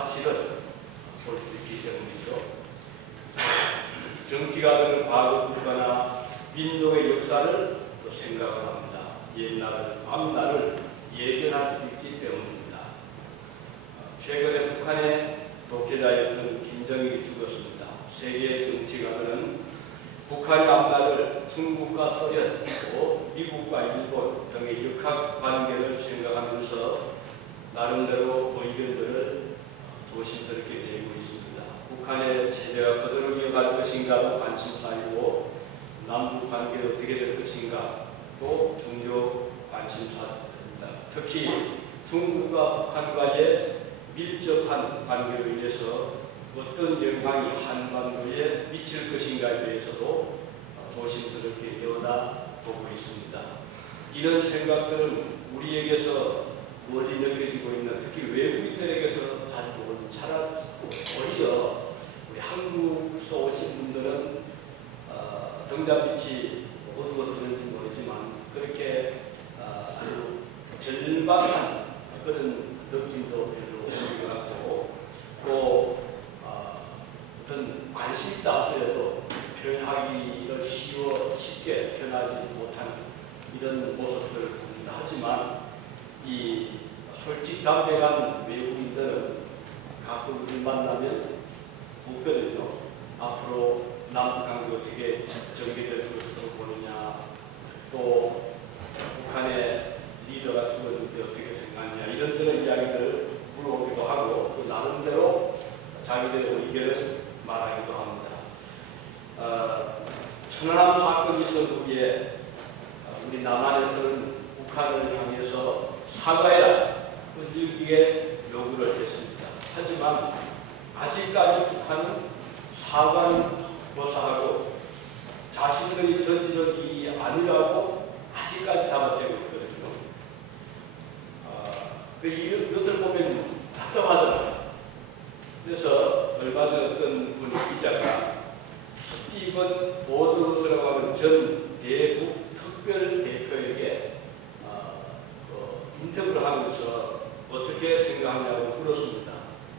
사실을 볼 수 있기 때문이죠. 정치가들은 과거 국가나 민족의 역사를 또 생각을 합니다. 옛날, 앞날을 예견할 수 있기 때문입니다. 최근에 북한의 독재자였던 김정일이 죽었습니다. 세계 정치가들은 북한의 앞날을 중국과 소련, 또 미국과 일본 등의 역학관계를 생각하면서 나름대로 의견들을 조심스럽게 내고 있습니다. 북한의 체제가 그대로 이어갈 것인가도 관심사이고 남북 관계가 어떻게 될 것인가 또 중요 관심사입니다. 특히 중국과 북한과의 밀접한 관계로 인해서 어떤 영향이 한반도에 미칠 것인가에 대해서도 조심스럽게 내어다보고 있습니다. 이런 생각들은 우리에게서 멀리 느껴지고 있는 특히 외국인들에게서 자주 오히려 우리 한국에서 오신 분들은 등잔빛이 어두워서 그런지 모르지만 그렇게 아주 절박한 그런 느낌도 별로 없는 것 같고 또 어떤 관심 있다 하더라도 표현하기를 쉽게 표현하지 못하는 이런 모습들을 봅니다. 하지만 이 솔직담백한 외국인들은 가끔 우리 만나면 묻거든요. 앞으로 남북관계 어떻게 전개될 것으로 보느냐, 또 북한의 리더가 죽었는데 어떻게 생각하냐 이런저런 이야기들을 물어보기도 하고 또 나름대로 자기들의 의견을 말하기도 합니다. 천안함 사건이 있은 후에 우리 남한에서는 북한을 향해서 사과해라 끈질기게 요구를 했습니다. 하지만 아직까지 북한은 사과는 고사하고 자신들이 저지른 일이 아니라고 아직까지 잡아떼고 있거든요. 이것을 보면 답답하잖아요. 그래서 얼마 전 어떤 분이 기자가 스티븐 보조스라고 하는 전 대북 특별대표에게 인터뷰를 하면서 어떻게 생각하냐고 물었습니다.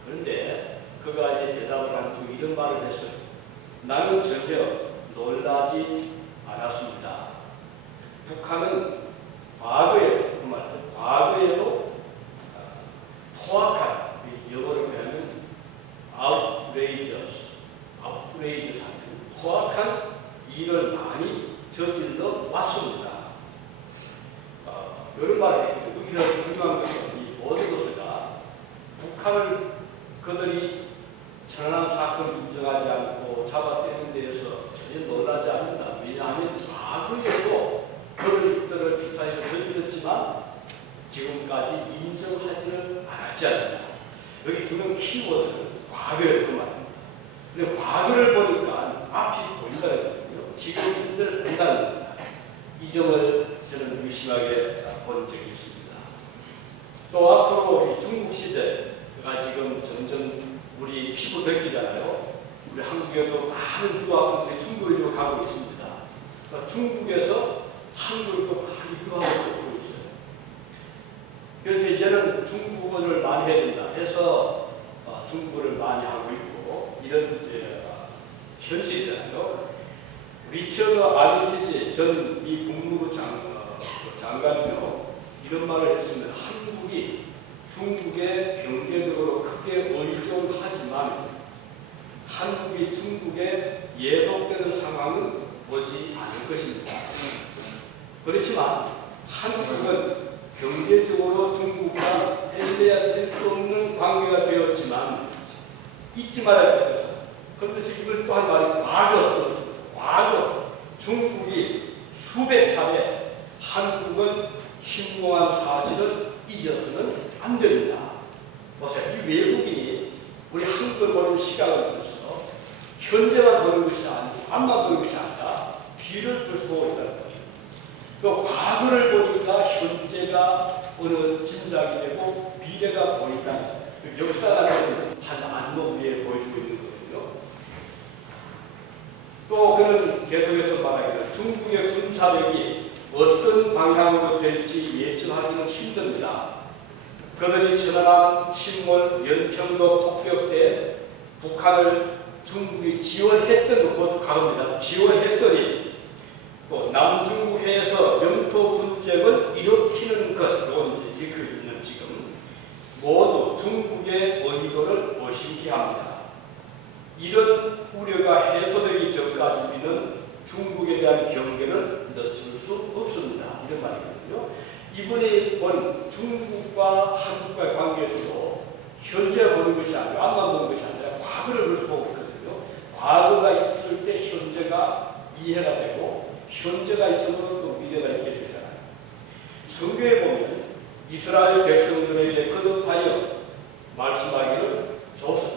그런데 그가 이제 대답을 한 중 이런 말을 했어요. 나는 전혀 놀라지 않았습니다. 북한은 과거에도 포악한 영어로 표현하면 outrageous 포악한 일을 많이 저질러 왔습니다. 이런 말을 했거든요. 여기서 중요한 것은 이 보드거스가 북한을 그들이 천안함 사건을 인정하지 않고 잡아떼는 데에서 전혀 놀라지 않는다. 왜냐하면 과거에도 그런 일들을 기사에 저질렀지만 지금까지 인정하지를 않았지 않느냐. 여기 두는 키워드는 과거였던 말입니다. 근데 과거를 보니까 앞이 보인다는 거예요. 지금 현재를 본다는 겁니다. 이 점을 저는 유심하게 본 적이 있습니다. 또 앞으로 이 중국 시대가 지금 점점 우리 피부 벗기잖아요. 우리 한국에도 많은 유학생들이 중국으로 가고 있습니다. 그러니까 중국에서 한국도 많이 유학을 오고 있어요. 그래서 이제는 중국어를 많이 해야 된다 해서 중국어를 많이 하고 있고 이런 이제 현실이잖아요. 리처드 아르티지 전 미 국무부 장관도 이런 말을 했습니다. 한국이 중국에 경제적으로 크게 의존하지만 한국이 중국에 예속되는 상황은 보지 않을 것입니다. 그렇지만 한국은 경제적으로 중국과 뗄래야 뗄 수 없는 관계가 되었지만 잊지 말아야 될 것은 그런데서 이걸 또한 말이 과거 중국이 수백 차례 한국을 침공한 사실을 잊어서는 안 됩니다. 보세요. 이 외국인이 우리 한국을 보는 시각을 통해서 현재만 보는 것이 아니고 앞만 보는 것이 아니라 뒤를 보고 있다는 거예요. 그 과거를 보니까 현재가 어느 짐작이 되고 미래가 보인다는 역사라는 한 안목 위에 보여주고 있는 거거든요. 또 그는 계속해서 말하기를 중국의 군사력이 어떤 방향으로 될지 예측하기는 힘듭니다. 그들이 천안함 침몰 연평도 폭격 때 북한을 중국이 지원했던 것도 과거입니다. 지원했더니 또 남중국해에서 영토 분쟁을 일으키는 것, 이건 이제 읽고 있는 지금 모두 중국의 의도를 의심케 합니다. 이런 우려가 해소되기 전까지 우리는 중국에 대한 경계를 늦출 수 없습니다. 이런 말이거든요. 이분이 본 중국과 한국과의 관계에서도 현재를 보는 것이 아니라 앞만 보는 것이 아니라 과거를 벌써 보고 있거든요. 과거가 있을 때 현재가 이해가 되고 현재가 있으면 또 미래가 있게 되잖아요. 성경에 보면 이스라엘 백성들에게 거듭하여 말씀하기를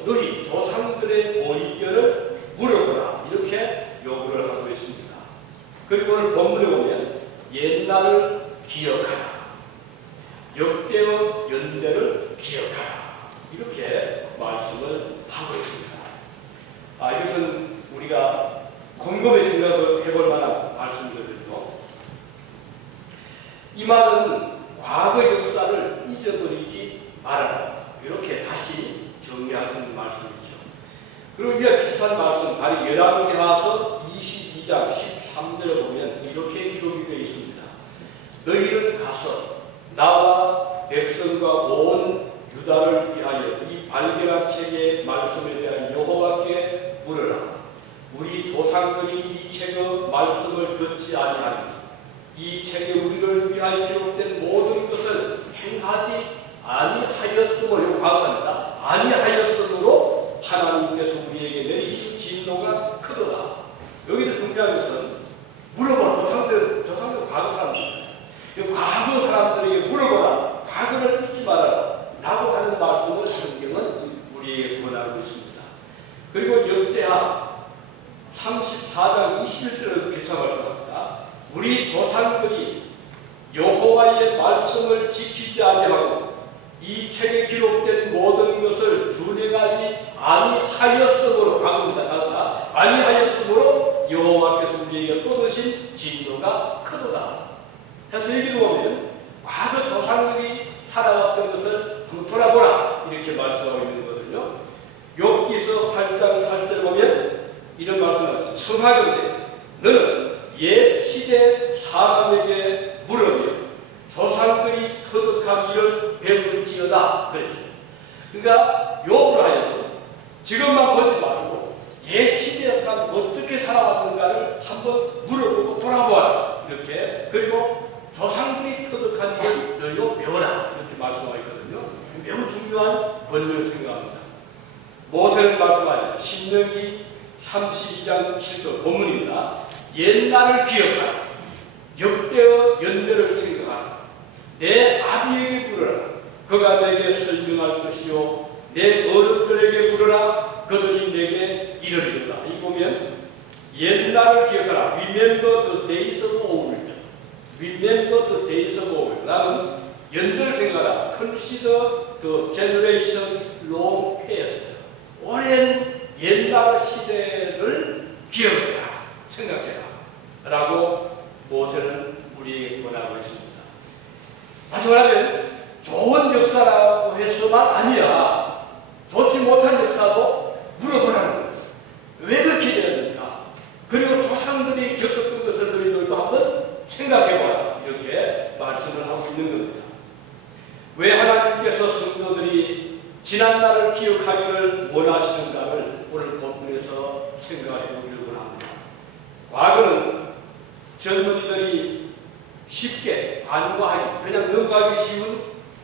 너희 조상들의 의견을 물어보라 이렇게 요구를 하고 있습니다. 그리고 오늘 본문에 보면 옛날을 기억하라, 역대의 연대를 기억하라 이렇게 말씀을 하고 있습니다. 이것은 우리가 곰곰이 생각을 해볼 만한 말씀들이거든요. 이 말은 과거 역사를 잊어버리지 말아라 이렇게 다시 정리할 수 있는 말씀이죠. 그리고 이와 비슷한 말씀 바로 열왕기하서 22장 13절에 보면 이렇게 기록이 되어 있습니다. 너희는 가서 나와 백성과 온 유다를 위하여 이 발견한 책의 말씀에 대한 여호와께 물으라. 우리 조상들이 이 책의 말씀을 듣지 아니하니 이 책에 우리를 위하여 기록된 모든 것을 행하지 아니하였으므로 과거사입니다. 아니하였으므로 하나님께서 우리에게 내리신 진노가 크도다. 여기도 중요한 것은 물어보라. 조상들 과거 사람들입니다. 과거 사람들에게 물어보라. 과거를 잊지 말아라. 라고 하는 말씀을 성경은 우리에게 권하고 있습니다. 그리고 역대하 34장 21절을 비슷한 말씀합니다. 우리 조상들이 여호와의 말씀을 지키지 아니하고 이 책에 기록된 모든 것을 준행하지 아니하였으므로 방금입니다. 가사 아니하였으므로 여호와께서 우리에게 쏟으신 진노가 크도다. 그래서 여기도 보면 과거 조상들이 살아왔던 것을 한번 돌아보라 이렇게 말씀하고 있는 거거든요. 욥기서 8장 8절 보면 이런 말씀을 청하건대 너는 옛 시대 사람에게 물으며 조상들이 터득한 일을 배울지어다 그랬어요. 그러니까 욥을 하여금 지금만 보지 말고 옛 시대 사람 어떻게 살아왔는가를 한번 물어보고 돌아보아라 이렇게. 그리고 조상들이 터득한 일을 너희도 배워라 이렇게 말씀하고 있거든요. 매우 중요한 권면을 생각합니다. 모세는 말씀하죠. 신명기 32장 7절 본문입니다. 옛날을 기억하라. 역대의 연대를 생각하라. 내 아비에게 물으라. 그가 내게 설명할 것이요 내 어른들에게 물으라. 그들이 내게 이르리로다. 이 보면 옛날을 기억하라. Remember the days of old. Remember the days of old. 나는 연대를 생각하라. Consider the generations long past. 오랜 옛날 시대를 기억해라. 생각해라. 라고 모세는 우리에게 권하고 있습니다. 다시 말하면 좋은 역사라고 해서만 아니야. 좋지 못한 역사도 물어보라는 거예요. 왜 그렇게 되었는가? 그리고 조상들이 겪었던 것을 너희들도 한번 생각해봐라. 이렇게 말씀을 하고 있는 겁니다. 왜 하나님께서 성도들이 지난날을 기억하기를 원하시는가를 오늘 본문에서 생각해 보기를 원합니다. 과거는 젊은이들이 쉽게 안과하기, 그냥 넘어가기 쉬운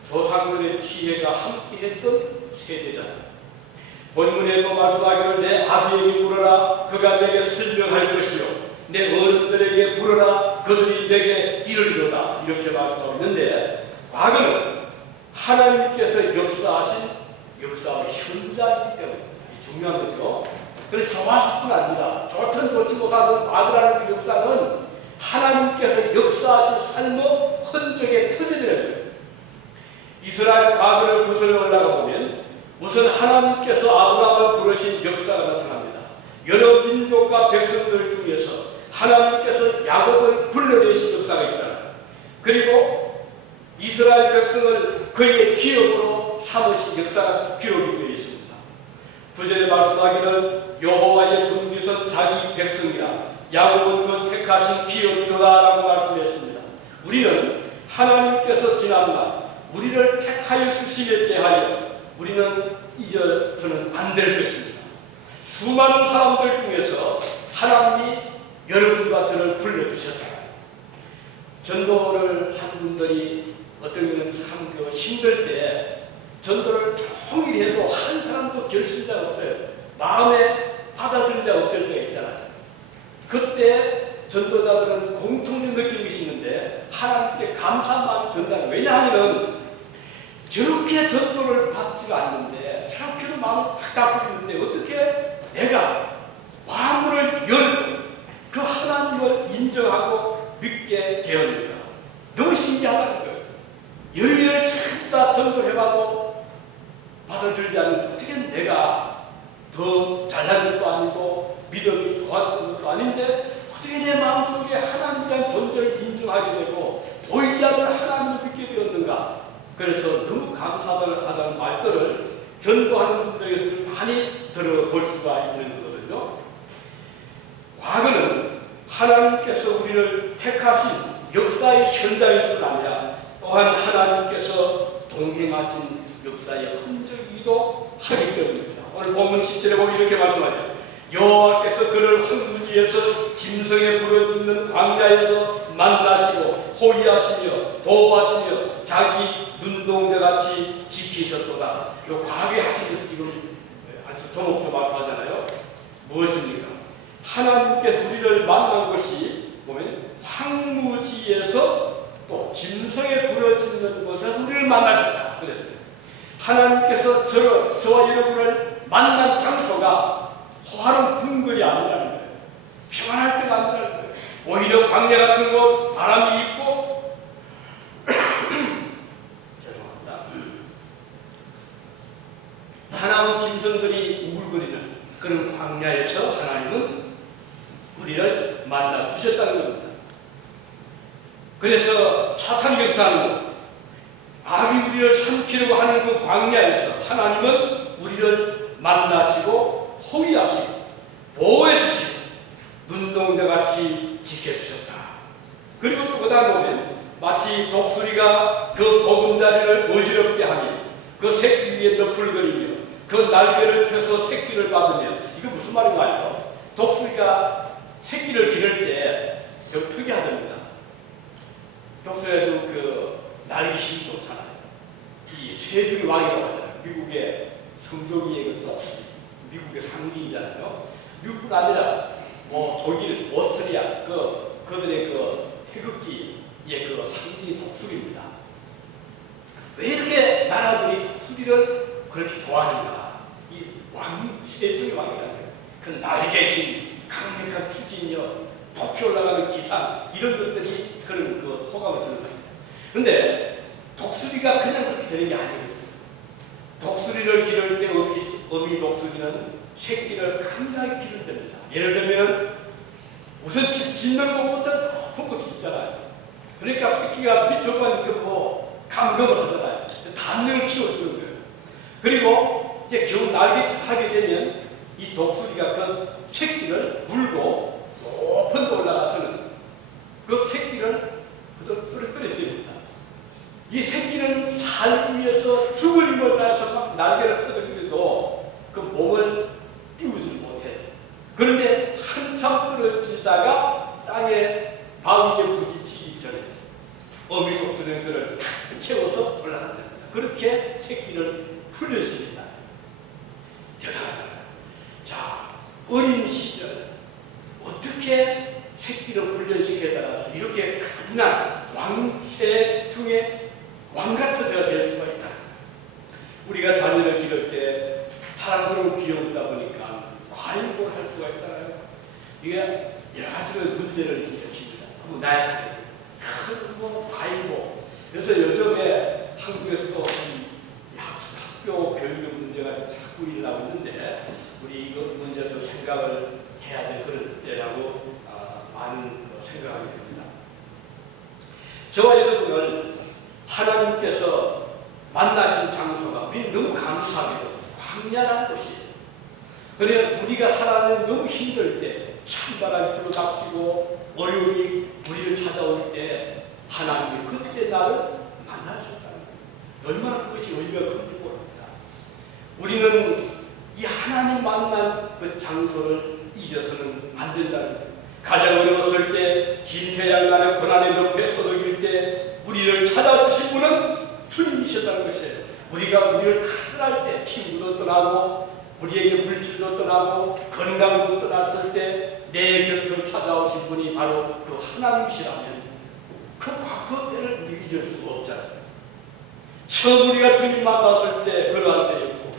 조상들의 지혜가 함께했던 세대잖아요. 본문에도 말씀하기를 내 아비에게 물어라. 그가 내게 설명할 것이요 내 어른들에게 물어라. 그들이 내게 이르리로다. 이렇게 말씀하고 있는데 과거는 하나님께서 역사하신 역사의 현장이기 때문에 중요한 거죠. 그런데 좋았을 뿐 아닙니다. 좋든 좋지 못하든 과거라는 그 역사는 하나님께서 역사하신 삶의 흔적의 터전이라는 거예요. 이스라엘 과거를 거슬러 올라가 보면 우선 하나님께서 아브라함을 부르신 역사가 나타납니다. 여러 민족과 백성들 중에서 하나님께서 야곱을 불러내신 역사가 있잖아요. 그리고 이스라엘 백성을 그의 기업으로 삼으신 역사가 기록이 되어 있습니다. 9절에 말씀하기를 여호와의 분깃은 자기 백성이라 야곱은 그 택하신 기업이로다 라고 말씀했습니다. 우리는 하나님께서 지난날 우리를 택하여 주심에 대하여 우리는 잊어서는 안 될 것입니다. 수많은 사람들 중에서 하나님이 여러분과 저를 불러주셨잖아요. 전도를 한 분들이 어떤 경우는 참 힘들 때 전도를 종일 해도 한 사람도 결신자가 없어요. 마음에 받아들인 자가 없을 때가 있잖아요. 그때 전도자들은 공통된 느낌이 있는데 하나님께 감사한 마음이 든다는 거예요. 왜냐하면 저렇게 전도를 받지가 않는데 저렇게도 마음이 탁탁 있는데 어떻게 내가 마음을 열고 그 하나님을 인정하고 믿게 되었는가. 너무 신기하다는 거예요. 열의를 전부 다 전도해봐도 받아들이지 않는데 어떻게 내가 더 잘난 것도 아니고 믿음이 좋았던 것도 아닌데 어떻게 내 마음속에 하나님에 대한 존재를 인정하게 되고 보이지 않는 하나님을 믿게 되었는가. 그래서 너무 감사하다는 말들을 전도하는 분들에게서 많이 들어볼 수가 있는 거거든요. 과거는 하나님께서 우리를 택하신 역사의 현장일 뿐 아니라 또한 하나님께서 동행하신 역사의 흔적이기도 하기 때문입니다. 오늘 본문 10절에 보면 이렇게 말씀하죠. 여호와께서 그를 황무지에서 짐승에 부러지는 광야에서 만나시고 호위하시며 보호하시며 자기 눈동자같이 지키셨도다. 이 과거에 하시면서 지금 아주 조목조목 말씀하잖아요. 무엇입니까? 하나님께서 우리를 만난 것이 보면 황무지에서 또 짐승에 부러지는 곳에서 우리를 만나셨다. 그랬어요. 하나님께서 저와 여러분을 만난 장소가 호화로운 궁궐이 아니라는 거예요. 평안할 때가 아니라는 거예요. 오히려 광야 같은 곳 바람이 있고 죄송합니다. 사나운 짐승들이 우글거리는 그런 광야에서 하나님은 우리를 만나 주셨다는 겁니다. 그래서 사탄이 역사하는 것, 악이 우리를 삼키려고 하는 그 광야에서 하나님은 우리를 만나시고 호위하시고 보호해주시고 눈동자같이 지켜주셨다. 그리고 또 그 다음 보면 마치 독수리가 그 보금자리를 어지럽게 하며 그 새끼 위에 너풀거리며 그 날개를 펴서 새끼를 받으며, 이거 무슨 말인가요? 독수리가 새끼를 기를 때 특이하답니다. 독수리도 그 날개 힘이 좋잖아요. 이 세종의 왕이라고 하잖아요. 미국의 성조기의 그 독수리, 미국의 상징이잖아요. 미국뿐 아니라 뭐 독일, 오스트리아 그들의 그 태극기의 그 상징이 독수리입니다. 왜 이렇게 나라들이 독수리를 그렇게 좋아하는가? 이 세종의 왕이라는 거예요. 그 날개 힘, 강력한 추진력, 높이 올라가는 기상, 이런 것들이 그런 그 호감을 주는 겁니다. 근데 독수리가 그냥 그렇게 되는 게 아니에요. 독수리를 기를 때 어미 독수리는 새끼를 강하게 기른답니다. 예를 들면 우선 짓는 것부터 높은 곳이 있잖아요. 그러니까 새끼가 밑으로만 감금을 하잖아요. 단력을 키워주는 거예요. 그리고 이제 겨우 날개 하게 되면 이 독수리가 그 새끼를 물고 높은 데 올라가서는 그 새끼를 그대로 떨어뜨립니다. 이 새끼는 살기 위해서 죽을 힘을 다해서 막 날개를 뻗어들여도 그 몸을 띄우지 못해요. 그런데 한참 떨어지다가 땅에 바위에 부딪히기 전에 어미 독수리는 그를 탁 채워서 올라간답니다. 그렇게 새끼를 훈련시킨다. 대단하잖아요. 자, 어린 시절 어떻게 새끼를 훈련시켜야 따라서 이렇게 강인한 왕새 중에 왕같아져야 될 수가 있다. 우리가 자녀를 기를 때 사랑스러운 귀여우다 보니까 과잉을 할 수가 있잖아요. 이게 여러 가지로 문제를 일으킵니다. 나약하게 큰 과잉고. 그래서 요즘에 한국에서도 학교 교육의 문제가 자꾸 일어나고 있는데 우리 이것 문제 좀 생각을 해야 될 그런 때라고 많은 생각하게 됩니다. 저와 여러분을 하나님께서 만나신 장소가 우리는 너무 감사하게도 광야라는 곳이에요. 그래 우리가 살아가는 너무 힘들 때, 찬바람이 불어닥치고 어려움이 우리를 찾아올 때 하나님이 그때 나를 만나셨다는 거예요. 얼마나 그것이 의미가 큰지 모릅니다. 우리는 이 하나님 만난 그 장소를 잊어서는 안 된다는 거예요. 가장 어려웠을 때, 진퇴양난의 고난의 늪에 서덕일 때 우리를 찾아주신 분은 주님이셨다는 것이에요. 우리가 우리를 탈출할 때, 친구도 떠나고 우리에게 물질도 떠나고 건강도 떠났을 때 내 곁을 찾아오신 분이 바로 그 하나님이시라면 그 때를 우리 잊을 수가 없잖아요. 처음 우리가 주님 만났을 때 그러한 때였고,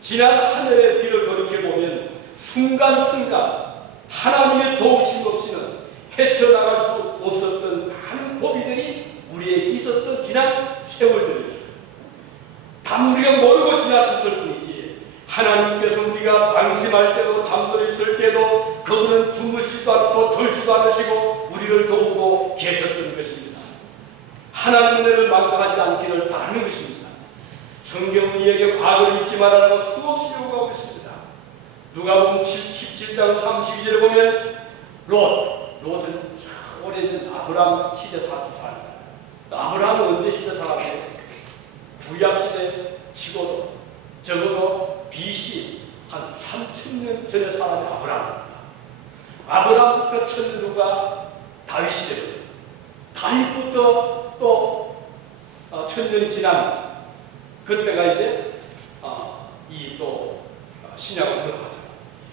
지난 한 해의 비를 돌이켜보면 순간순간 하나님의 도우심 없이는 헤쳐나갈 수 없었던 많은 고비들이 우리에게 있었던 지난 세월들이었어요. 단 우리가 모르고 지나쳤을 뿐이지, 하나님께서 우리가 방심할 때도 잠들어 있을 때도 그분은 주무시지도 않고 졸지도 않으시고 우리를 도우고 계셨던 것입니다. 하나님 은혜를 망각하지 않기를 바라는 것입니다. 성경 우리에게 과거를 잊지 말라고 수없이 요구하고 있습니다. 누가복음 17장 32절에 보면 롯은 오래전 아브라함 시대 살았다. 아브라함은 언제 시대 살았어요? 구약시대 치고도 적어도 BC 한 3000년 전에 살았던 아브라함입니다. 아브라함부터 천부가 다윗시대거든요. 다윗부터 또 1000년이 지난 그때가 이제 이 또 신약으로 넘어가죠.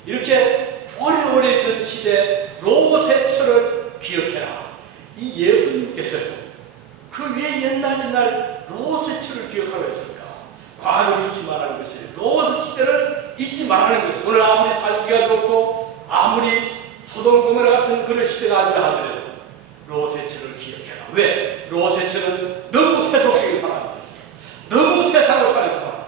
이렇게 오래오래전 시대 롯의 철을 기억해라. 이 예수님께서요, 그 왜 옛날 롯의 철을 기억하고 있을까? 과거를 잊지 말라는 것이에요. 롯의 시대를 잊지 말라는 것이에요. 오늘 아무리 살기가 좋고 아무리 소돔 고모라 같은 그런 시대가 아니라 하더라도 롯의 철을 기억해라. 왜? 롯의 철은 너무 세속적인 사람이었어요. 너무 세상을 사는 사람.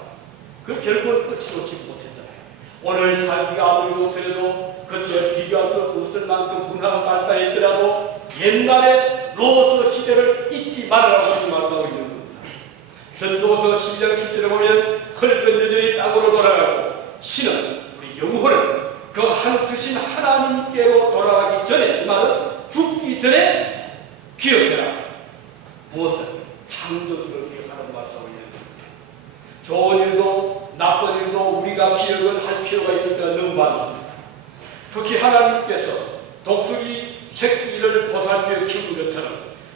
그 결국은 끝이 놓지 못했잖아요. 오늘 살기가 아무리 좋더라도 그때 비교할 수 없을 만큼 문화가 발달했더라도 옛날에 롯의 시대를 잊지 말라고 말씀하고 있는 겁니다. 전도서 12장 7절에 보면 흙은 여전히 땅으로 돌아가고 신은 우리 영혼은 그 한 주신 하나님께로 돌아가기 전에, 이 말은 죽기 전에 기억해라. 무엇을? 창조주를 기억하는 말씀을 있는 겁니다. 좋은 일도 나쁜 일도 우리가 기억을 할 필요가 있을 때가 너무 많습니다. 특히 하나님께서 독수리 새끼를 보살펴 키운 것처럼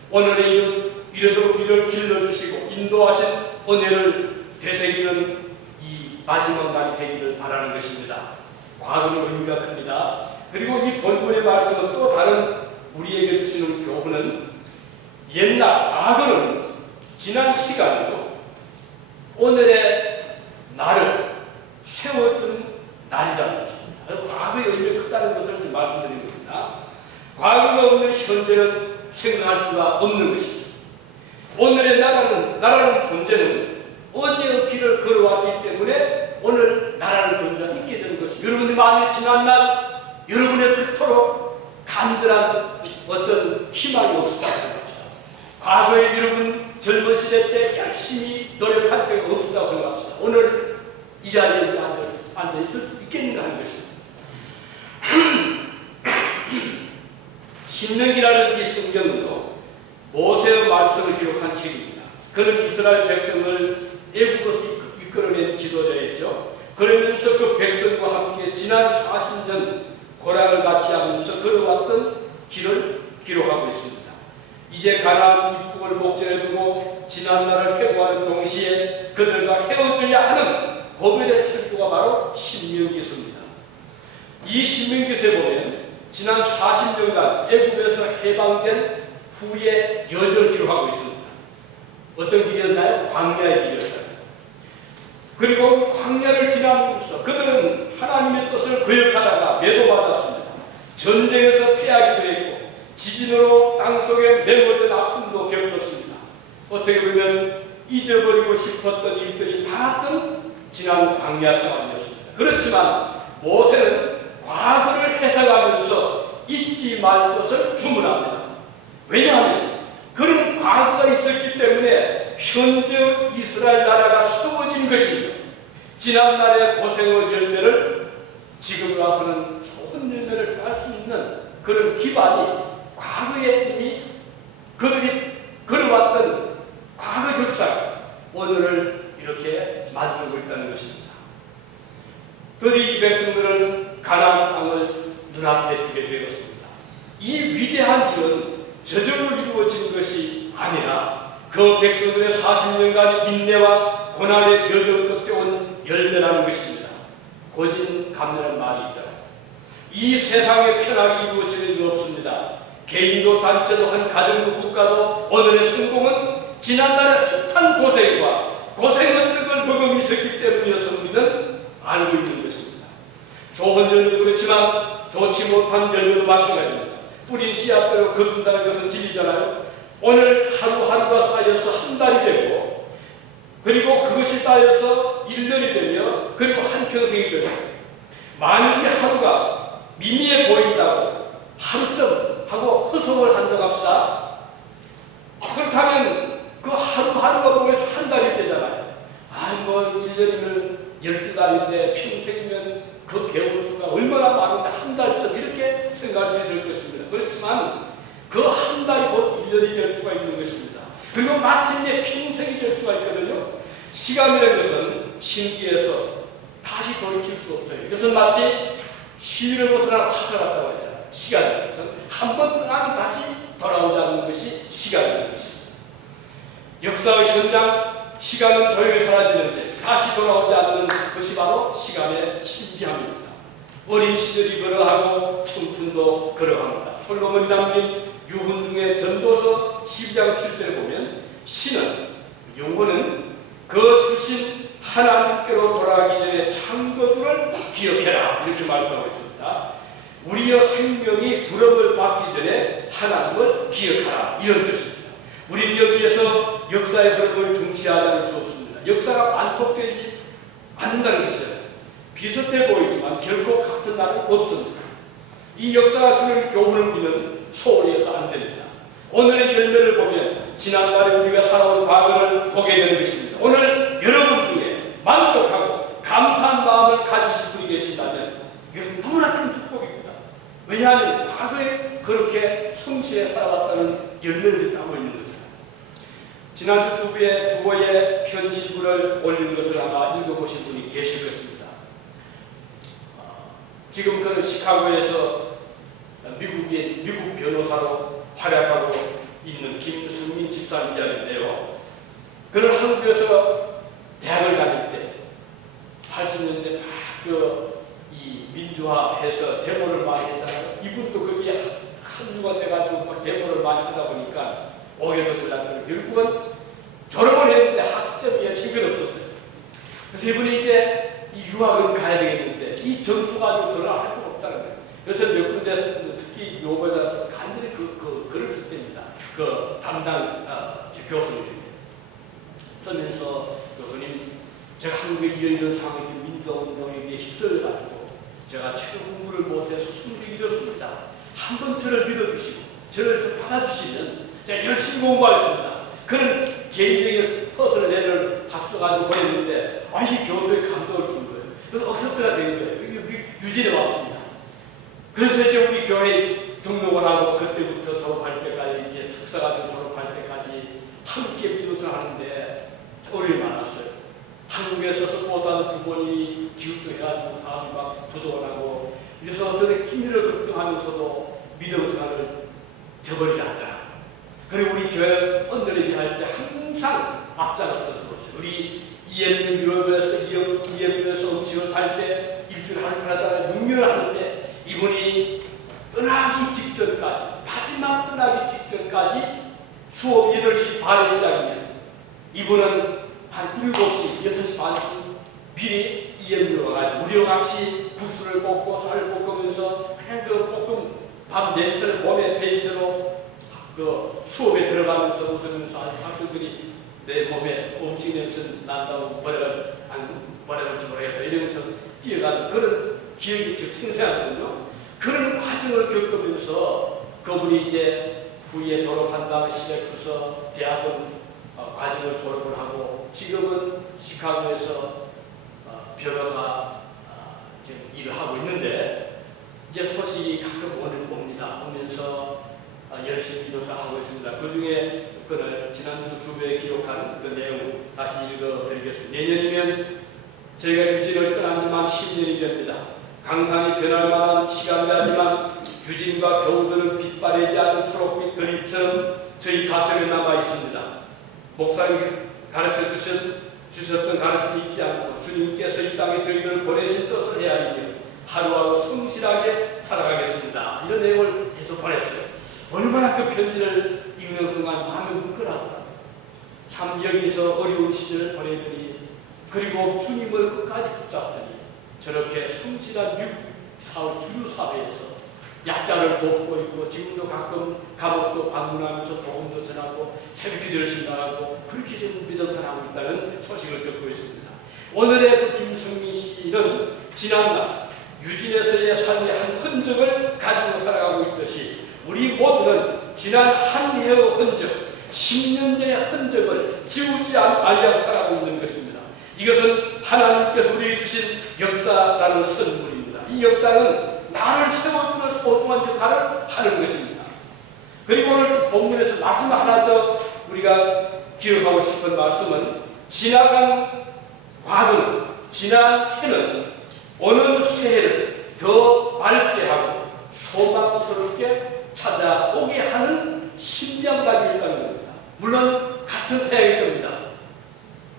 오늘의 일은 이래도 우리를 길러주시고 인도하신 은혜를 되새기는 이 마지막 날이 되기를 바라는 것입니다. 과거는 의미가 큽니다. 그리고 이 본문의 말씀은 또 다른 우리에게 주시는 교훈은 옛날, 과거는 지난 시간이고 오늘의 날을 세워준 날이라는 것입니다. 과거의 의미가 크다는 것을 좀 말씀드린 겁니다. 과거가 없는 현재는 생각할 수가 없는 것이죠. 오늘의 나라는 존재는 어제의 길을 걸어왔기 때문에 오늘 나라는 존재가 있게 되는 것입니다. 여러분이 만일 지난날 여러분의 그토록 간절한 어떤 희망이 없었다고 생각합시다. 과거에 여러분 젊은 시대 때 열심히 노력할 때가 없었다고 생각합시다. 오늘 이 자리에 앉아 있을 수 있겠는가 하는 것입니다. 신명기라는 이 성경은요, 모세의 말씀을 기록한 책입니다. 그는 이스라엘 백성을 애국에서 이끌어낸 지도자였죠. 그러면서 그 백성과 함께 지난 40년 고락을 같이 하면서 걸어왔던 길을 기록하고 있습니다. 이제 가나안 입국을 목전에 두고 지난날을 회고하는 동시에 그들과 헤어져야 하는 고별의 설교가 바로 신명기서입니다. 이 신명기서에 보면 지난 40년간 애국에서 해방된 후의 여정을 기록하고 있습니다. 어떤 길이었나요? 광야의 길이었잖아요. 그리고 광야를 지나면서 그들은 하나님의 뜻을 거역하다가 매도받았습니다. 전쟁에서 패하기도 했고 지진으로 땅속에 매몰된 아픔도 겪었습니다. 어떻게 보면 잊어버리고 싶었던 일들이 많았던 지난 광야 생활이었습니다. 그렇지만 모세는 과거를 해석하면서 잊지 말 것을 주문합니다. 왜냐하면 그런 과거가 있었기 때문에 현재 이스라엘 나라가 세워진 것입니다. 지난날의 고생의 열매를 지금 와서는 좋은 열매를 딸 수 있는 그런 기반이 과거에 이미 그들이 걸어왔던 과거 역사, 오늘을 이렇게 만들고 있다는 것입니다. 그들이 이 백성들은 가나안 땅을 눈앞에 두게 되었습니다. 이 위대한 일은 저절로 이루어진 것이 아니라 그 백성들의 40년간의 인내와 고난의 여정 끝에 온 열매라는 것입니다. 고진감래라는 말이 있잖아요. 이 세상의 편하게 이루어지는 일 없습니다. 개인도 단체도 한 가정도 국가도 오늘의 성공은 지난날의 숱한 고생과 고생의 뜻을 머금이 있었기 때문이어서 우리는 알고 있는 것입니다. 좋은 열매도 그렇지만 좋지 못한 열매도 마찬가지입니다. 뿌린 씨앗대로 거둔다는 것은 진리잖아요. 오늘 하루하루가 쌓여서 한 달이 되고, 그리고 그것이 쌓여서 1년이 되며, 그리고 한평생이 되고, 만일 이 하루가 미미해 보인다고 하루쯤 하고 허송을 한다고 합시다. 그렇다면 그 하루하루가 모여서 한 달이 되잖아요. 뭐 1년이면 12달인데 평생이면 그 개월수가 얼마나 많은데 한 달쯤 이렇게 생각할 수 있을 것입니다. 그렇지만 그 한 달이 곧 1년이 될 수가 있는 것입니다. 그리고 마침내 평생이 될 수가 있거든요. 시간이라는 것은 신기해서 다시 돌이킬 수 없어요. 이것은 마치 시위를 벗어난 화살 같다고 했잖아요. 시간이라는 것은 한 번 떠나면 다시 돌아오지 않는 것이 시간이라는 것입니다. 역사의 현장, 시간은 조용히 사라지는데 다시 돌아오지 않는 것이 바로 시간의 신비함입니다. 어린 시절이 그러하고 청춘도 그러합니다. 솔로몬이 남긴 유훈 중에 전도서 12장 7절에 보면 신은, 영혼은 그 주신 하나님께로 돌아가기 전에 창조주를 기억해라 이렇게 말씀하고 있습니다. 우리의 생명이 부름을 받기 전에 하나님을 기억하라 이런 뜻입니다. 우리는 여기에서 역사의 흐름을 중시하지 않을 수 없습니다. 역사가 반복되지 않는다는 것은 비슷해 보이지만 결코 같은 날은 없습니다. 이 역사가 주는 교훈을 우리는 소홀히 해서 안 됩니다. 오늘의 열매를 보면 지난날에 우리가 살아온 과거를 보게 되는 것입니다. 오늘 여러분 중에 만족하고 감사한 마음을 가지신 분이 계신다면 이것은 너무나 큰 축복입니다. 왜냐하면 과거에 그렇게 성실해 살아왔다는 열매를 따고 있는 거죠. 지난주 주보에 편지 일부를 올린 것을 아마 읽어보신 분이 계실 것입니다. 지금 그는 시카고에서 미국 변호사로 활약하고 있는 김승민 집사님 이야기인데요. 그는 한국에서 대학을 다닐 때 80년대 이 민주화해서 데모를 많이 했잖아요. 이분도 거기에 한주가 돼가지고 데모를 많이 하다 보니까 오해도 들락거리고 결국은 졸업을 했는데 학점이 챙겨없었어요. 그래서 이분이 이제 이 유학을 가야 되겠는데 이 점수 가지고 들어갈 할 거 없다는 거예요. 그래서 몇 군데서 특히 요거에서 간절히 글을 쓸 때입니다. 그 담당 교수님이 쓰면서 교수님, 제가 한국에 이런 상황이 민주화운동에 휩쓸려가지고 제가 책 공부를 못해서 성적이 이렇습니다. 한번 저를 믿어주시고 저를 받아주시면 제가 열심히 공부하겠습니다. 그런 개인적인 퍼스널 학습가지고 보냈는데 이 교수의 감동을 준 거예요. 그래서 억셉트가 된 거예요. 유진해 왔습니다. 그래서 이제 우리 교회에 등록을 하고 그때부터 졸업할 때까지 이제 석사 가지고 졸업할 때까지 함께 믿음을 하는데 어려움이 많았어요. 한국에서 스포하는 부모님이 기웃도 다음에 막 부도하고 그래서 어떤 끼니를 걱정하면서도 믿음 생활을 저버리지 않더라. 그리고 우리 교회 펀드레이징 할 때 항상 앞장을 서주었어요. 우리 EMU 유럽에서 음식을 할 때 일주일에 하루 하잖아요. 6년을 하는데 이분이 떠나기 직전까지, 마지막 떠나기 직전까지 수업 8시 반에 시작이면 이분은 한 7시, 6시 반쯤 미리 EMU로 와가지고 우리와 같이 국수를 볶고 쌀을 볶으면서 그냥 그 볶음 밥 냄새를 몸에 배처로 그 수업에 들어가면서 웃으면서 학생들이 내 몸에 음식 냄새 난다고 뭐라 그럴지 모르겠다 이러면서 뛰어가는 그런 기억이 지금 생생하거든요. 그런 과정을 겪으면서 그분이 이제 후에 졸업한 다음에 시작해서 대학원 과정을 졸업을 하고 지금은 시카고에서 변호사 지금 일을 하고 있는데 이제 소식이 가끔 옵니다. 오면서 열심히 변호사하고 있습니다. 그 중에 그날 지난주 주부에 기록한 그 내용 다시 읽어드리겠습니다. 내년이면 저희가 유진을 떠난 지만 10년이 됩니다. 강산이 변할 만한 시간이 하지만 유진과 교우들은 빛바래지 않은 초록빛 그림처럼 저희 가슴에 남아 있습니다. 목사님이 가르쳐 주셨던 가르침이 있지 않고 주님께서 이 땅에 저희들을 보내신 뜻을 헤아리며 하루하루 성실하게 살아가겠습니다. 이런 내용을 해서 보냈어요. 얼마나 그 편지를 읽는 순간 마음이 뭉클하더라고요. 참 여기서 어려운 시절을 보내더니 그리고 주님을 끝까지 붙잡더니 저렇게 성실한 주류 사회에서 약자를 돕고 있고 지금도 가끔 감옥도 방문하면서 복음도 전하고 새벽기도를 신방하고 그렇게 지금 믿음선하고 있다는 소식을 듣고 있습니다. 오늘의 그 김성민 씨는 지난날 유진에서의 삶의 한 흔적을 가지고 살아가고 있듯이 우리 모두는 지난 한 해의 흔적, 10년 전의 흔적을 지우지 아니하고 살아가고 있는 것입니다. 이것은 하나님께서 우리에게 주신 역사라는 선물입니다. 이 역사는 나를 세워주는 소중한 역할을 하는 것입니다. 그리고 오늘 본문에서 마지막 하나 더 우리가 기억하고 싶은 말씀은 지나간 과거는, 지난 해는 오는 새해를 더 밝게 하고 소망스럽게 찾아오게 하는 신비한 가지고 있다는 겁니다. 물론 같은 태양이 뜹니다.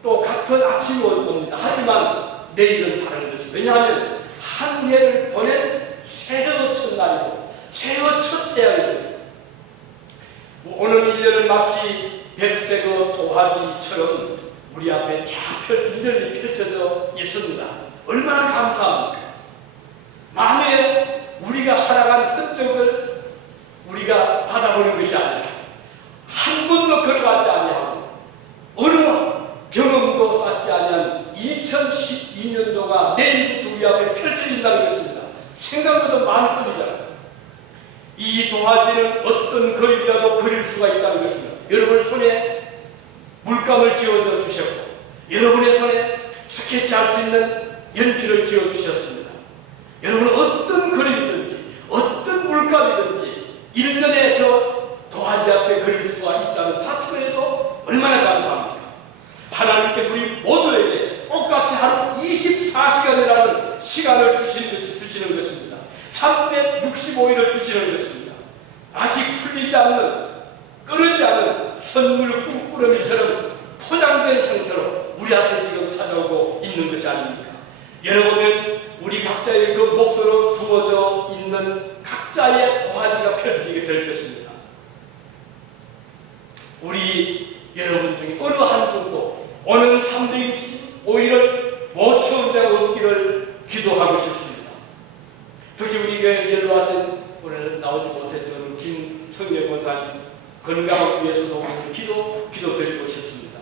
또 같은 아침이 옵니다. 하지만 내일은 다른 것입니다. 왜냐하면 한 해를 보낸 새해 첫날이고 새해 첫 태양입니다. 오늘 1년은 마치 백색의 도화지처럼 우리 앞에 쫙 일들이 펼쳐져 있습니다. 얼마나 감사합니까? 만일에 우리가 살아간 흔적을 우리가 받아보는 것이 아니라 한 번도 걸어가지 아니하고 어느 경험도 쌓지 아니한 2012년도가 내일부터 우리 앞에 펼쳐진다는 것입니다. 생각보다 마음이 떨리잖아요. 이 도화지는 어떤 그림이라도 그릴 수가 있다는 것입니다. 여러분 손에 물감을 지어줘 주셨고 여러분의 손에 스케치할 수 있는 연필을 지어주셨습니다. 여러분은 어떤 그림이든지 어떤 물감이든지 일년에 그 도화지 앞에 그릴 수가 있다는 자체에도 얼마나 감사합니까? 하나님께서 우리 모두에게 똑같이 한 24시간이라는 시간을 주시는 것입니다. 365일을 주시는 것입니다. 아직 풀리지 않는, 끊어지 않은 선물 꿀꾸러미처럼 포장된 상태로 우리 앞에 지금 찾아오고 있는 것이 아닙니까? 여러분은 우리 각자의 그 몫으로 주어져 있는 각자의 도화지가 펼쳐지게 될 것입니다. 우리 여러분 중에 어느 한 분도 오는 365일을 못 채운 자가 없기를 기도하고 싶습니다. 특히 우리 교회 연로하신 오늘 나오지 못했지만 김성래 권사님 건강을 위해서도 기도드리고 싶습니다.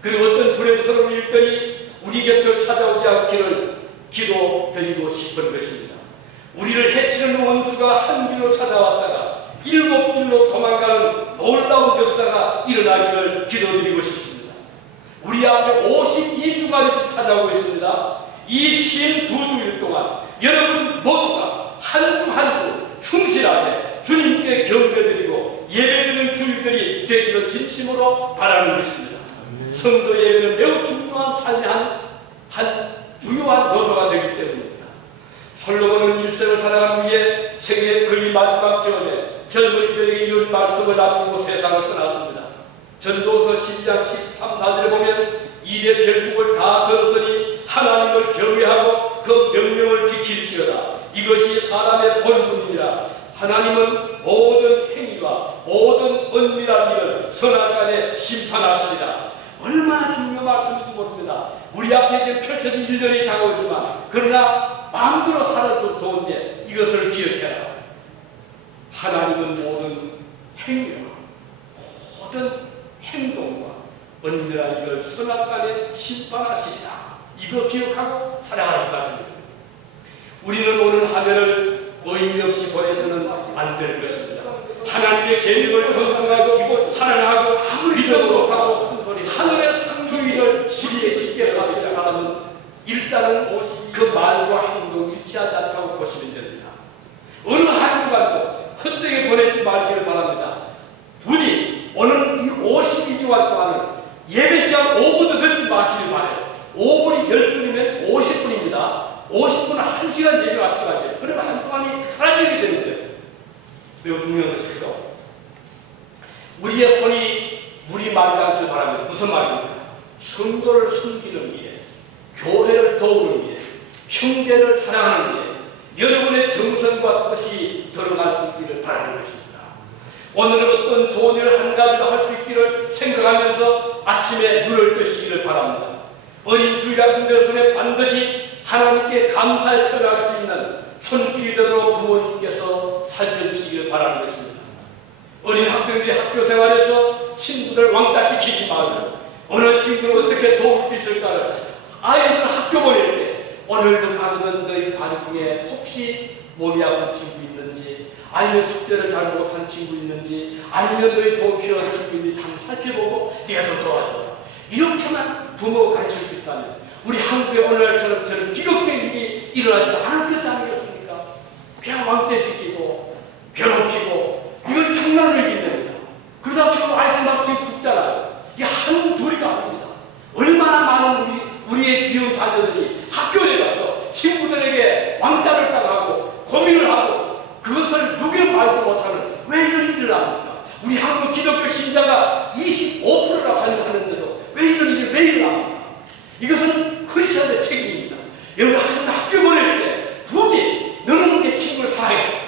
그리고 어떤 불행스러운 일들이 우리 곁을 찾아오지 않기를 기도드리고 싶은 것입니다. 우리를 해치는 원수가 한 길로 찾아왔다가 7길로 도망가는 놀라운 역사가 일어나기를 기도드리고 싶습니다. 우리 앞에 52주간이 찾아오고 있습니다. 이 52주일 동안 여러분 모두가 한 주 한 주 충실하게 주님께 경배드리고 예배드리는 주일들이 되기를 진심으로 바라는 것입니다. 성도 예배는 매우 중요한 삶의 한 중요한 요소가 되기 때문입니다. 솔로몬은 일생을 살아간 후에 생애 거의 마지막 전에 젊은이들에게 이런 말씀을 남기고 세상을 떠났습니다. 전도서 12장 13, 14절에 보면 이내 결국을 다 들었으니 하나님을 경외하고 그 명령을 지킬지어다. 이것이 사람의 본분이니라. 하나님은 모든 행위와 모든 은밀한 일을 선악간에 심판하시리라. 얼마나 중요한 말씀인지 모릅니다. 우리 앞에 지금 펼쳐진 일들이 다가오지만 그러나 마음대로 살아도 좋은데 이것을 기억해라. 하나님은 모든 행위와 모든 행동과 은밀한 일을 선악간에 심판하시리라. 이거 기억하고 살아가라는 말씀입니다. 우리는 오늘 한 해를 의미 없이 보내서는 안 될 것입니다. 하나님의 계획을 존중하고 사랑하고 믿음으로 사고 일단은 그 말과 행동이 일치하지 않다고 보시면 됩니다. 어느 한 주간도 헛되게 보내지 말기를 바랍니다. 부디 오늘 이 52주간 동안은 예배 시간 5분도 늦지 마시길 바라요. 5분이 10분이면 50분입니다. 50분은 1시간 예배 마치까지. 그러면 한 주간이 사라지게 되는데 매우 중요한 것이죠. 우리의 손이 물이 마르지 않길 바라면 무슨 말입니까? 성도를 섬기는 일에, 교회를 도우는 일에, 형제를 사랑하는 일에 여러분의 정성과 뜻이 들어갈 수 있기를 바라는 것입니다. 오늘은 어떤 좋은 일을 한 가지도 할 수 있기를 생각하면서 아침에 눈을 뜨시기를 바랍니다. 어린 주일학생들 손에 반드시 하나님께 감사의 표현할 수 있는 손길이 되도록 부모님께서 살펴주시기를 바라는 것입니다. 어린 학생들이 학교 생활에서 친구들 왕따시키지 말고 어느 친구를 어떻게 도울 수 있을까를 아이들 학교 보낼 때 오늘도 가르는 너희 반 중에 혹시 몸이 아픈 친구 있는지 아니면 숙제를 잘 못한 친구 있는지 아니면 너희 도움 필요한 친구 있는지 한번 살펴보고 네가 좀 도와줘라. 이렇게만 부모가 가르칠 수 있다면 우리 한국에 오늘날처럼 저런 비극적인 일이 일어나지 않을 것이 아니겠습니까? 그냥 왕따시키고 괴롭히고 이건 장난을 이깁니다. 그러다 결국 아이들 막 지금 죽잖아요. 이게 한 둘이가 아닙니다. 얼마나 많은 우리의 귀여운 자녀들이 학교에 가서 친구들에게 왕따를 당하고 고민을 하고 그것을 누구에 말도 못하는 왜 이런 일을 합니까? 우리 한국 기독교 신자가 25%라고 하는데도 왜 이런 일이 왜 일어납니까? 이것은 크리스천의 책임입니다. 여러분 학교 보낼 때 부디 너는 내 친구를 사랑해.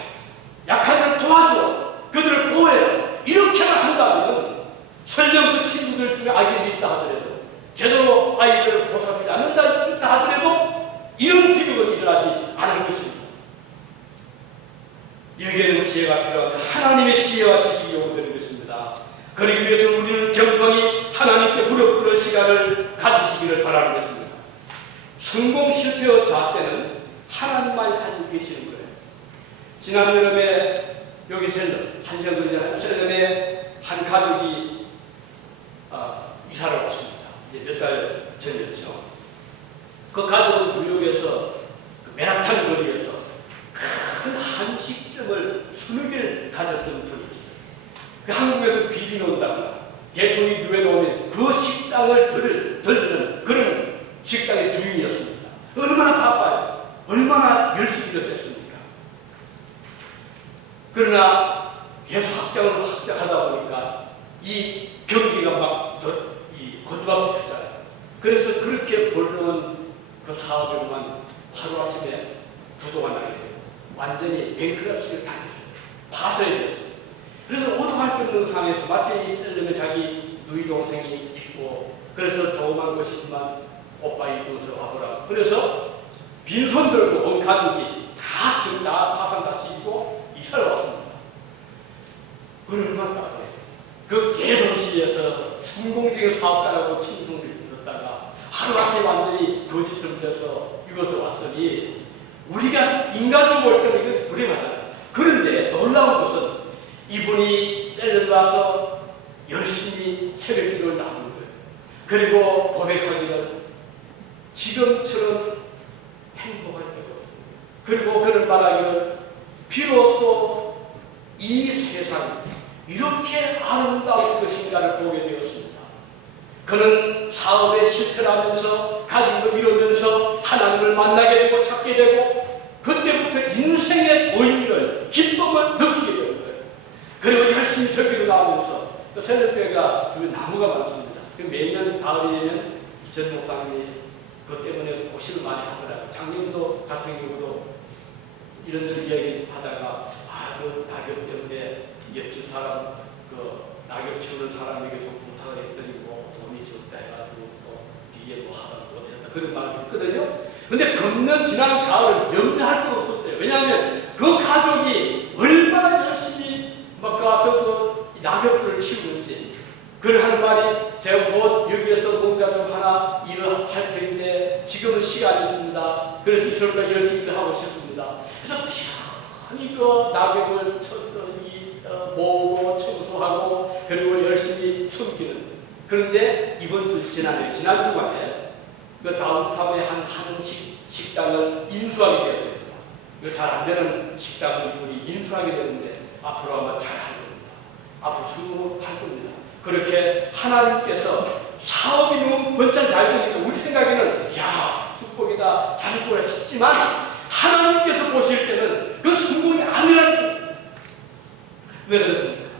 약한 자를 도와줘. 그들을 보호해. 이렇게만 한다면 설령 그 친구들 중에 아이들이 있다 하더라도 제대로 아이들을 보살피지 않는다 있다 하더라도 이런 비극은 일어나지 않을 것입니다. 여기에는 지혜가 필요합니다. 하나님의 지혜와 지식이 요구되는 것입니다. 그러기 위해서 우리는 겸손히 하나님께 무릎 꿇을 시간을 가지시기를 바라는 것입니다. 성공 실패와 좌때는 하나님만이 가지고 계시는 거예요. 지난 여름에 여기 셀름, 한 시간 그러잖아요. 셀름에 한 가족이 이사를 왔습니다. 이제 몇 달 전이었죠. 그 가족은 뉴욕에서 그 맨하탄 거리에서 큰 한식점을 수백 개를 가졌던 분이었어요. 그 한국에서 귀빈 온다거나 대통령이 유엔 오면 그 식당을 들리는 그런 식당의 주인이었습니다. 얼마나 바빠요. 얼마나 열심히 일했습니까? 그러나 계속 확장하다 보니까 이 경기가 막 곤두박질했잖아요. 그래서 그렇게 벌려온 그 사업에만 하루아침에 부도가 나게 되고 완전히 뱅크럽시를 당했어요. 파산이 됐어요. 그래서 오도할 데 없는 상황에서 마치 이 셀름에 자기 누이 동생이 있고 그래서 조그만 것이지만 오빠 입고서 와보라고. 그래서 빈손 들고 온 가족이 다 지금 다 파산 다 시키고 이사를 왔습니다. 얼마나 따뜻해. 그 대도시에서 성공적인 사업가라고 칭송을 듣다가 하루아침에 완전히 거짓을 돼서 이곳에 왔으니 우리가 인간적으로 볼 때는 이건 불행하잖아요. 그런데 놀라운 것은 이분이 셀럽 와서 열심히 새벽 기도를 나누는 거예요. 그리고 고백하기를 지금처럼 행복할 때거든요. 그리고 그는 말하기를 비로소 이 세상이 이렇게 아름다운 것인가를 보게 되었습니다. 그는 사업에 실패를 하면서 가진 걸 잃으면서 하나님을 만나게 되고 찾게 되고 그때부터 인생의 의미를 기쁨을 느끼게 되는 거예요. 그리고 열심히 설교를 나오면서 또 셀럽교회가 주변에 나무가 많습니다. 매년 가을이면 이전 목사님이 그것 때문에 고시를 많이 하더라고요. 작년도 같은 경우도 이런저런 이야기 하다가 그 낙엽 때문에 옆집 사람 그 낙엽 치우는 사람에게 좀 부탁을 했더니 뭐 돈이 적다 해가지고 또 뒤에 뭐 하다 못했다 그런 말을 했거든요. 근데 금년 지난 가을은 염려할 거 없었대요. 왜냐하면 그 가족이 얼마나 열심히 막 가서 그 낙엽들을 치우는지 그걸 하는 말이 제가 곧 여기에서 뭔가 좀 하나 일을 할 텐데 지금은 시간이 있습니다. 그래서 이철과 열심히 하고 싶습니다. 그래서 부지런히 그 낙엽을 모으고 청소하고 그리고 열심히 숨기는. 그런데 이번 주 지난 주간에 그 다운타운의 한 식당을 인수하게 되었습니다. 잘 안 되는 식당을 이분이 인수하게 되는데 앞으로 아마 잘 할 겁니다. 앞으로 성공할 겁니다. 그렇게 하나님께서 사업이 너무 번창 잘 되니까 우리 생각에는 야 축복이다 잘 거야 싶지만 하나님께서 보실 때는 그 성공이 아니라는 거예요. 왜 그렇습니까?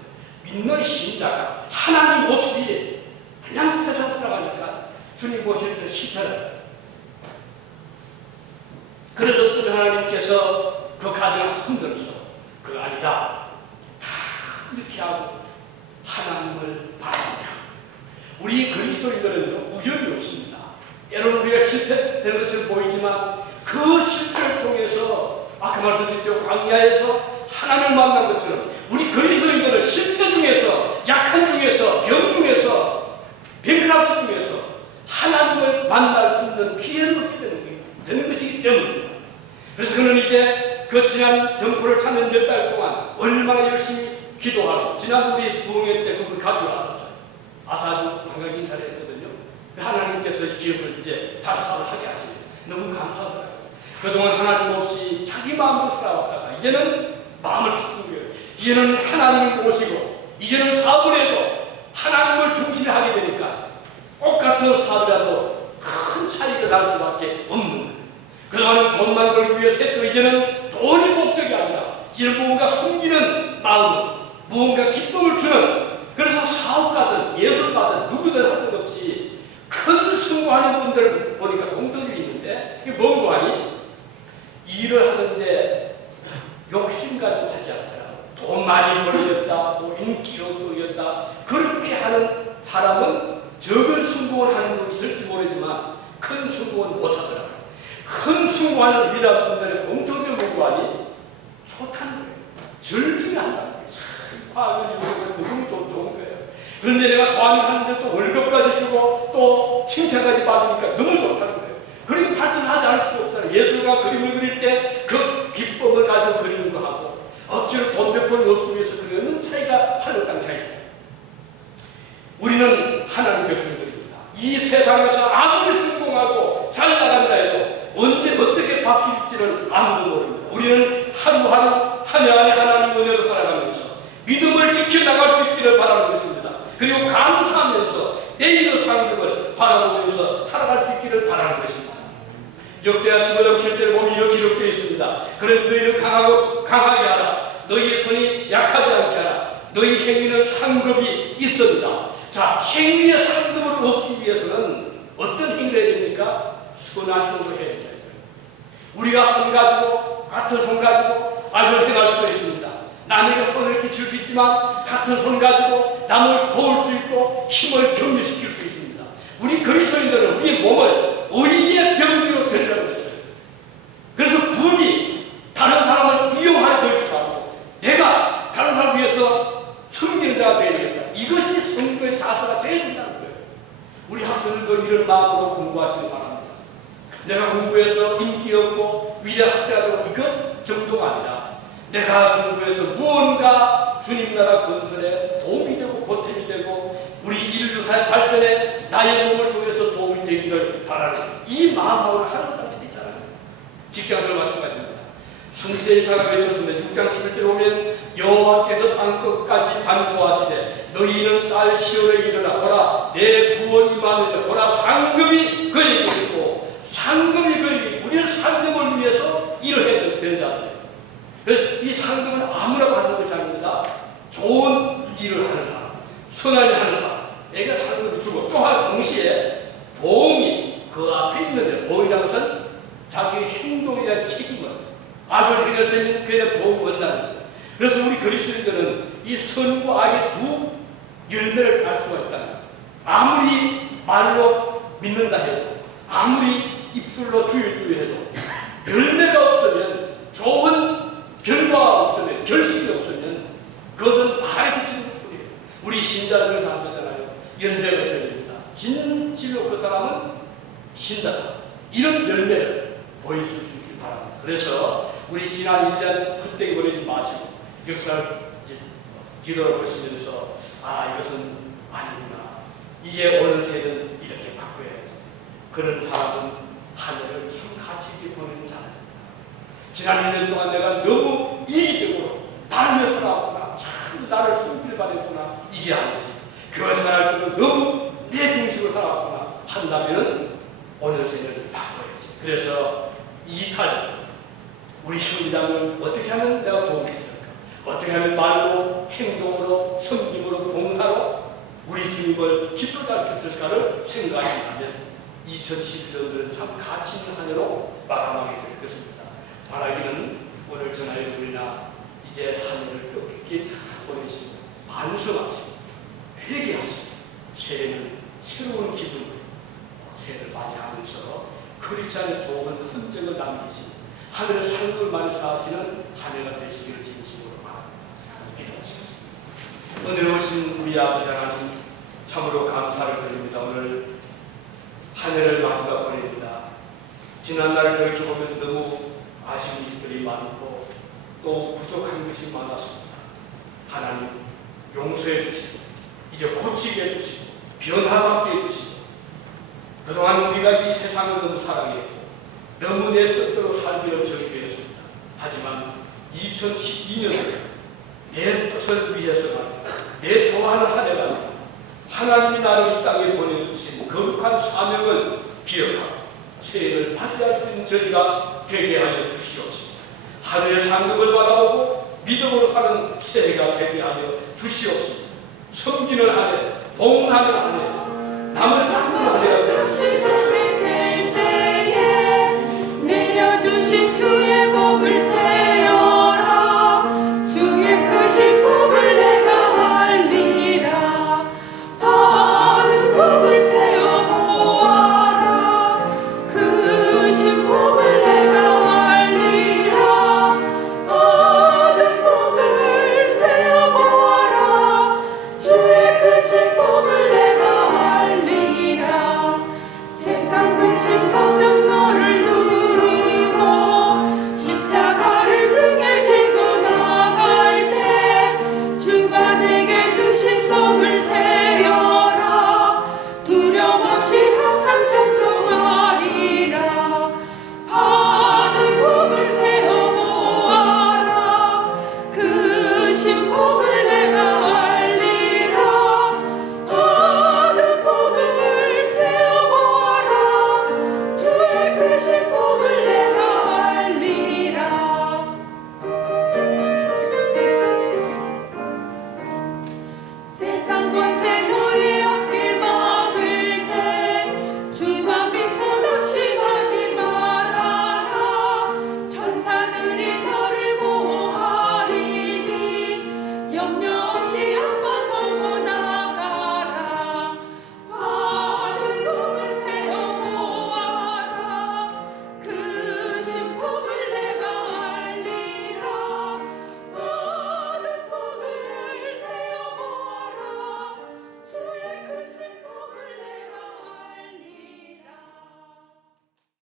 믿는 신자가 하나님 없이 그냥 세상 살아가니까 주님 보실 때 실패를. 그래서 또 하나님께서 그 가정을 흔들어서 그거 아니다 다 이렇게 하고 하나님을 바라보냐. 우리 그리스도인들은 우연이 없습니다. 때로는 우리가 실패되는 것처럼 보이지만 그 실패를 통해서 아까 말씀드렸죠. 광야에서 하나님을 만난 것처럼 우리 그리스도인들은 실패 중에서 약한 중에서 병 중에서 뱅크랍스 중에서 하나님을 만날 수 있는 기회를 얻게 되는 것이기 때문입니다. 그래서 그는 이제 그 지난 점포를 찾는 몇 달 동안 얼마나 열심히 기도하고 지난 우리 부흥회 때 그걸 가져왔었어요. 아사도 방금 인사를 했거든요. 하나님께서 기업을 이제 다시 하게 하시니 너무 감사하더라고요. 그동안 하나님 없이 자기 마음으로 살아왔다가 이제는 마음을 바꾼 거예요. 이제는 하나님을 모시고 이제는 사업을 해도 하나님을 중심에 하게 되니까 똑같은 사업이라도 큰 차이가 날 수밖에 없는 거예요. 그동안은 돈만 벌기 위해서 했죠. 이제는 돈이 목적이 아니라 이제는 무언가 숨기는 마음, 무언가 기쁨을 주는, 그래서 사업가든 예술가든 누구든 할 것 없이 큰 성공하는 분들 보니까 공통점이 있는데 이게 뭔가 하니? 일을 하는데 욕심 가지고 하지 않더라고. 돈 많이 벌었다, 또 인기로 끌렸다. 그렇게 하는 사람은 적은 성공을 하는 분이 있을지 모르지만 큰 성공은 못하더라고요. 큰 성공하는 위대한 분들의 공통점 뭔가 하니? 좋다는 거예요. 즐기게 한다는 거예요. 과학을 이루고 너무 좋은 거예요. 그런데 내가 좋아하는데 또 월급까지 주고 또 칭찬까지 받으니까 너무 좋다는 거예요. 그러니 발전하지 않을 수가 없잖아요. 예술가 그림을 그릴 때 그 기쁨을 가지고 그리는 거 하고 억지로 돈 몇 푼을 얻기 위해서 그리는 차이가 하늘 땅 차이죠. 우리는 하나님 백성들입니다. 이 세상에서 아무리 성공하고 잘 나간다 해도 언제 어떻게 바뀔지는 아무도 모릅니다. 우리는 하루하루 한 해 안에 하나님 은혜로 살아가면서 믿음을 지켜나갈 수 있기를 바라는 것입니다. 그리고 감사하면서 내일의 상급을 바라보면서 살아갈 수 있기를 바라는 것입니다. 역대하 15장 7절에 보면 이렇게 기록되어 있습니다. 그래도 너희는 강하게 하라. 너희의 손이 약하지 않게 하라. 너희 행위는 상급이 있습니다. 자, 행위의 상급을 얻기 위해서는 어떤 행위를 해야 됩니까? 선한 행위를 해야 됩니다. 우리가 손 가지고 같은 손 가지고 악을 행할 수도 있습니다. 남에게 손을 이렇게 칠 수 있지만 같은 손 가지고 남을 도울 수 있고 힘을 격려시킬 수 있습니다. 우리 그리스도인들은 우리의 몸을 의의 병기로 드리라고 했어요. 그래서 부디 다른 사람을 이용하여 들지도 않고 내가 다른 사람을 위해서 섬기는 자가 되어야 된다. 이것이 선교의 자세가 되어야 된다는 거예요. 우리 학생들도 이런 마음으로 공부하시기 바랍니다. 내가 공부해서 인기 없고 위대한 학자로 이것 정도가 아니라 내가 공부해서 무언가 주님 나라 건설에 도움이 되고 보탬이 되고 우리 인류사의 발전에 나의 몸을 통해서 도움이 되기를 바라는 이 마음하고는 하나도 차이잖아요. 직장도 마찬가지입니다. 성지대 이사가 외쳤습니다. 6장 11절 보면 여호와께서 땅끝까지 반주하시되 너희는 딸 시온에 일어나 보라 내 구원이 임하느니라. 보라 상급이 그에게 있고 상급이 그에게, 우리는 상급을 위해서 일을 해야 되는 자들이에요. 그래서 이 상급은 아무나 받는 것이 아닙니다. 좋은 일을 하는 사람, 선한 일을 하는 사람에게 상급을 주고 또한 동시에 보험이 그 앞에 있는데, 보험이라는 것은 자기의 행동에 대한 책임을, 악을 행했으면 그에 대한 보험을 얻는다는 거예요. 그래서 우리 그리스도인들은 이 선과 악의 두 열매를 알 수가 있다는 거예요. 아무리 말로 믿는다 해도, 아무리 입술로 주여 해도 열매가 없으면, 좋은 결과가 없으면, 결실이 없으면 그것은 말에 그치는 것뿐이에요. 우리 신자들을 사람이잖아요. 열매가 있어야 됩니다. 진실로 그 사람은 신자다. 이런 열매를 보여줄 수 있길 바랍니다. 그래서 우리 지난 1년 헛되이 보내지 마시고 역사를 뒤돌아 보시면서 이것은 아니구나. 이제 어느 세대는 이렇게 바꿔야지. 그런 사람은 하늘을 참 가치 있게 보내는 자입니다. 지난 1년 동안 내가 너무 이기적으로 나를 위해서 나왔구나, 참 나를 섬길 바랬구나, 이게 아니지. 교회 생활할 때는 너무 내 중심으로 살아왔구나 한다면 오늘 생각을 바꿔야지. 그래서 이 타자 우리 형제자매를 어떻게 하면 내가 도움이 됐을까? 어떻게 하면 말로, 행동으로, 섬김으로, 봉사로 우리 주님을 기쁘게 할 수 있을까를 생각한다면 2011년도는 참 가치 있는 한 해로 마감하게 될 것입니다. 바라기는 오늘 전하여드리나 이제 한 해를 뜻깊게 잘 보내시고 반성하시고 회개하시고 새해는 새로운 기분으로 새해를 맞이하면서 크리스찬의 좋은 흔적을 남기시고 하늘의 상급을 많이 쌓으시는 한 해가 되시기를 진심으로 바랍니다. 기도하시겠습니다. 오늘 오신 우리 아버지 하나님 참으로 감사를 드립니다. 오늘 한 해를 마지막 보냅니다. 지난날을 돌이켜보면 너무 아쉬운 일들이 많고 또 부족한 것이 많았습니다. 하나님 용서해 주시고 이제 고치게 해주시고 변화받게 해주시고 그동안 우리가 이 세상을 너무 사랑했고 너무 내 뜻대로 살기를 저기했습니다. 하지만 2012년에 내 뜻을 위해서만 내 좋아하는 한 해가 하나님이 나를 이 땅에 보내주신 거룩한 사명을 기억하고 새해를 맞이할 수 있는 저희가 되게 하여 주시옵소서. 하늘의 상급을 바라보고 믿음으로 사는 새해가 되게 하여 주시옵소서. 섬기는 한 해, 봉사하는 한 해, 남을 닦는 한 해가 되옵소서. 내려주신 주의 복을